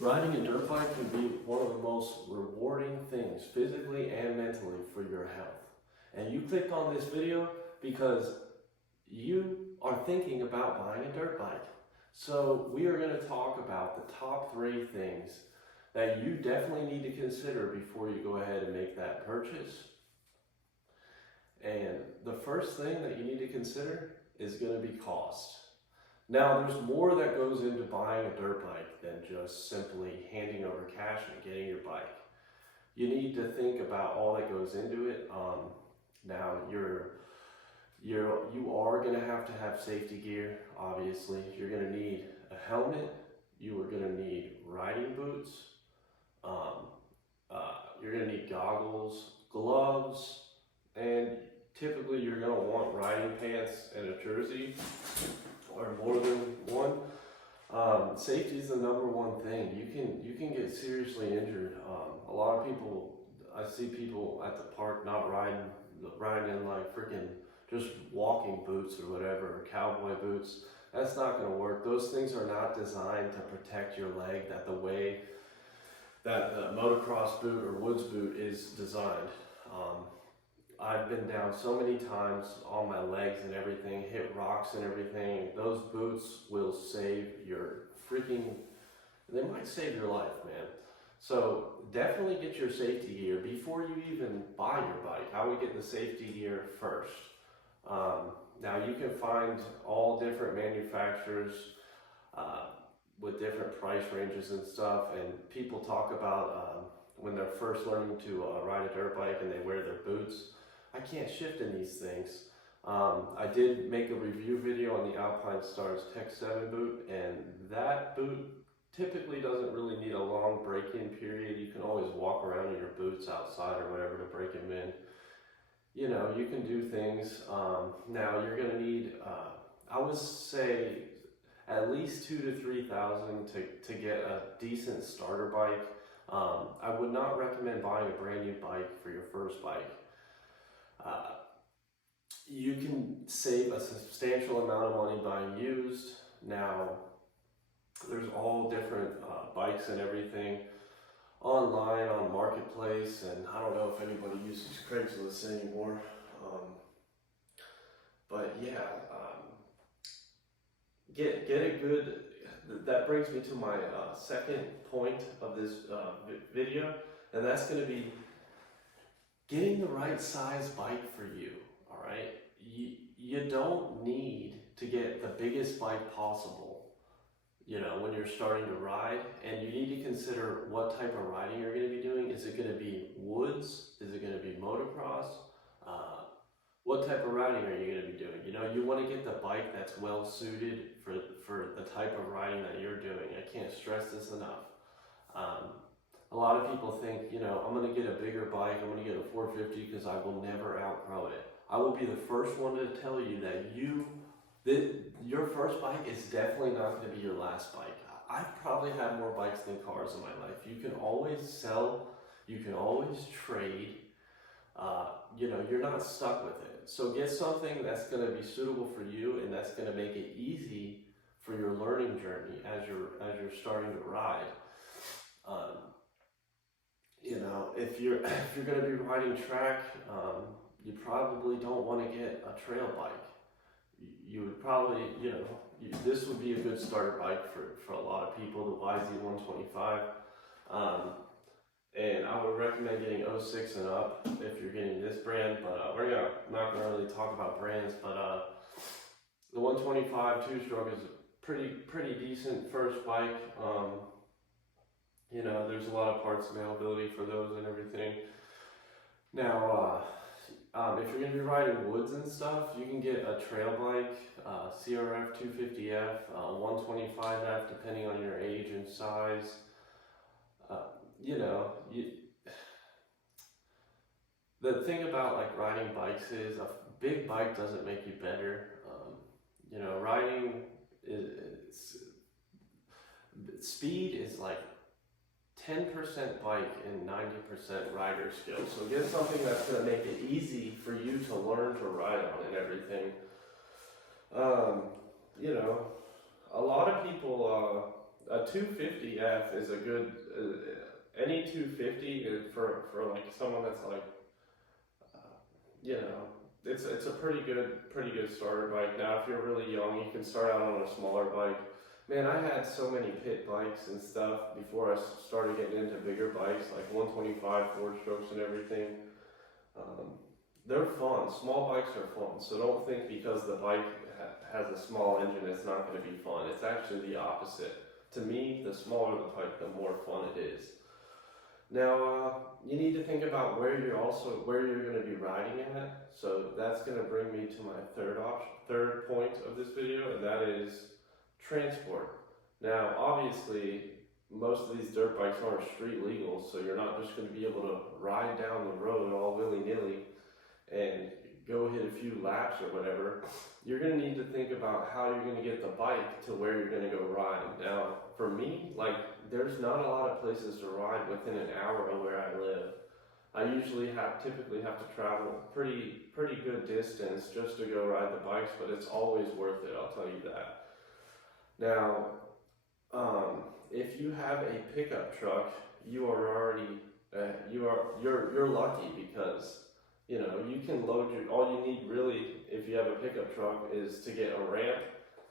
Riding a dirt bike can be one of the most rewarding things physically and mentally for your health. And you clicked on this video because you are thinking about buying a dirt bike. So we are going to talk about the top 3 things that you definitely need to consider before you go ahead and make that purchase. And the first thing that you need to consider is going to be cost. Now, there's more that goes into buying a dirt bike than just simply handing over cash and getting your bike. You need to think about all that goes into it. Now, you are going to have safety gear. Obviously, you're going to need a helmet. You are going to need riding boots. You're going to need goggles, gloves, and typically you're going to want riding pants and a jersey, or more than one. Safety is the number one thing. You can get seriously injured. A lot of people, I see people at the park not riding in like freaking just walking boots or whatever, or cowboy boots. That's not going to work. Those things are not designed to protect your leg that the way that the motocross boot or woods boot is designed. I've been down so many times on my legs and everything, hit rocks and everything. Those boots will save your they might save your life, man. So definitely get your safety gear before you even buy your bike. I would get the safety gear first. Now you can find all different manufacturers with different price ranges and stuff, and people talk about when they're first learning to ride a dirt bike and they wear their boots. I can't shift in these things. I did make a review video on the Alpinestars Tech 7 boot, and that boot typically doesn't really need a long break-in period. You can always walk around in your boots outside or whatever to break them in. You know, you can do things. Now you're going to need, I would say, at least $2,000 to $3,000 to get a decent starter bike. I would not recommend buying a brand new bike for your first bike. You can save a substantial amount of money buying used. Now, there's all different bikes and everything online on Marketplace, and I don't know if anybody uses Craigslist anymore. But yeah, get a good. That brings me to my second point of this video, and that's going to be getting the right size bike for you. All right, you don't need to get the biggest bike possible, you know, when you're starting to ride, and you need to consider what type of riding you're going to be doing. Is it going to be woods? Is it going to be motocross? What type of riding are you going to be doing? You know, you want to get the bike that's well suited for the type of riding that you're doing. I can't stress this enough. A lot of people think, you know, I'm going to get a bigger bike, I'm going to get a 450 because I will never outgrow it. I will be the first one to tell you that your first bike is definitely not going to be your last bike. I've probably had more bikes than cars in my life. You can always sell, you can always trade. You know, you're not stuck with it. So get something that's going to be suitable for you and that's going to make it easy for your learning journey as you're starting to ride. You know, if you're going to be riding track, you probably don't want to get a trail bike. You would probably, you know, this would be a good starter bike for a lot of people, the YZ125. And I would recommend getting 06 and up if you're getting this brand, but we're not going to really talk about brands, but the 125 two-stroke is a pretty decent first bike. You know, there's a lot of parts availability for those and everything. Now, if you're going to be riding woods and stuff, you can get a trail bike, CRF 250F, 125F, depending on your age and size. You know, the thing about like riding bikes is a big bike doesn't make you better. You know, riding speed is like 10% bike and 90% rider skill. So get something that's going to make it easy for you to learn to ride on and everything. You know, a lot of people, a 250F is a good, any 250 for like someone that's like, you know, it's a pretty good starter bike. Now, if you're really young, you can start out on a smaller bike. Man, I had so many pit bikes and stuff before I started getting into bigger bikes, like 125 4-strokes and everything. They're fun. Small bikes are fun, so don't think because the bike has a small engine, it's not going to be fun. It's actually the opposite. To me, the smaller the bike, the more fun it is. Now, you need to think about where you're going to be riding at. So that's going to bring me to my third point of this video, and that is transport. Now, obviously, most of these dirt bikes aren't street legal, so you're not just going to be able to ride down the road all willy-nilly and go hit a few laps or whatever. You're going to need to think about how you're going to get the bike to where you're going to go riding. Now, for me, like, there's not a lot of places to ride within an hour of where I live. I typically have to travel pretty good distance just to go ride the bikes, but it's always worth it, I'll tell you that. Now, if you have a pickup truck, you are already you're lucky, because you know you can load all you need really if you have a pickup truck is to get a ramp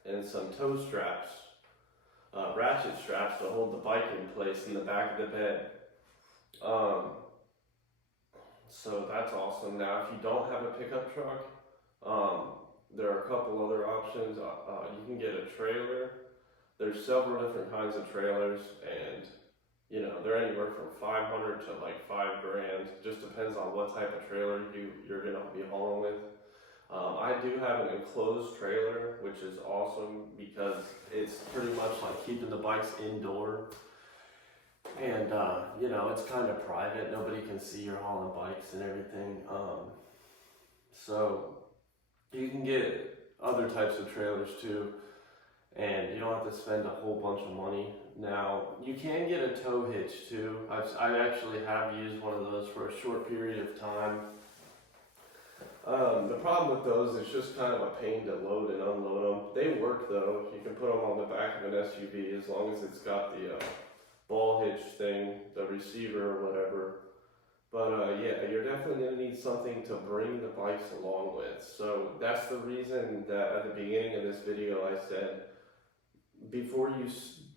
and some tow straps, ratchet straps to hold the bike in place in the back of the bed. So that's awesome. Now, if you don't have a pickup truck, there are a couple other options. You can get a trailer. There's several different kinds of trailers, and you know they're anywhere from $500 to like $5,000. Just depends on what type of trailer you're gonna be hauling with. I do have an enclosed trailer, which is awesome because it's pretty much like keeping the bikes indoor, and you know it's kind of private. Nobody can see you're hauling bikes and everything. So you can get other types of trailers too, and you don't have to spend a whole bunch of money. Now, you can get a tow hitch too. I actually have used one of those for a short period of time. The problem with those is just kind of a pain to load and unload them. They work though. You can put them on the back of an SUV as long as it's got the ball hitch thing, the receiver or whatever. But yeah, you're definitely going to need something to bring the bikes along with. So that's the reason that at the beginning of this video I said, before you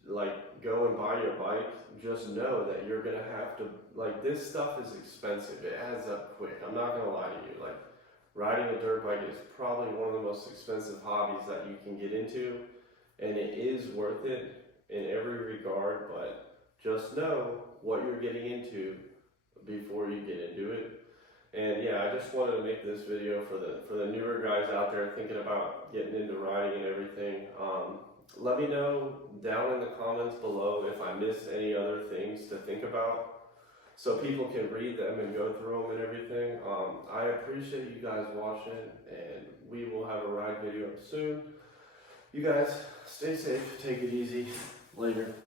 like go and buy your bike, just know that you're going to have to, like, this stuff is expensive. It adds up quick. I'm not going to lie to you. Like, riding a dirt bike is probably one of the most expensive hobbies that you can get into, and it is worth it in every regard, but just know what you're getting into before you get into it. And yeah, I just wanted to make this video for the newer guys out there thinking about getting into riding and everything. Let me know down in the comments below if I missed any other things to think about, so people can read them and go through them and everything. I appreciate you guys watching, and we will have a ride video up soon. You guys stay safe, take it easy. Later.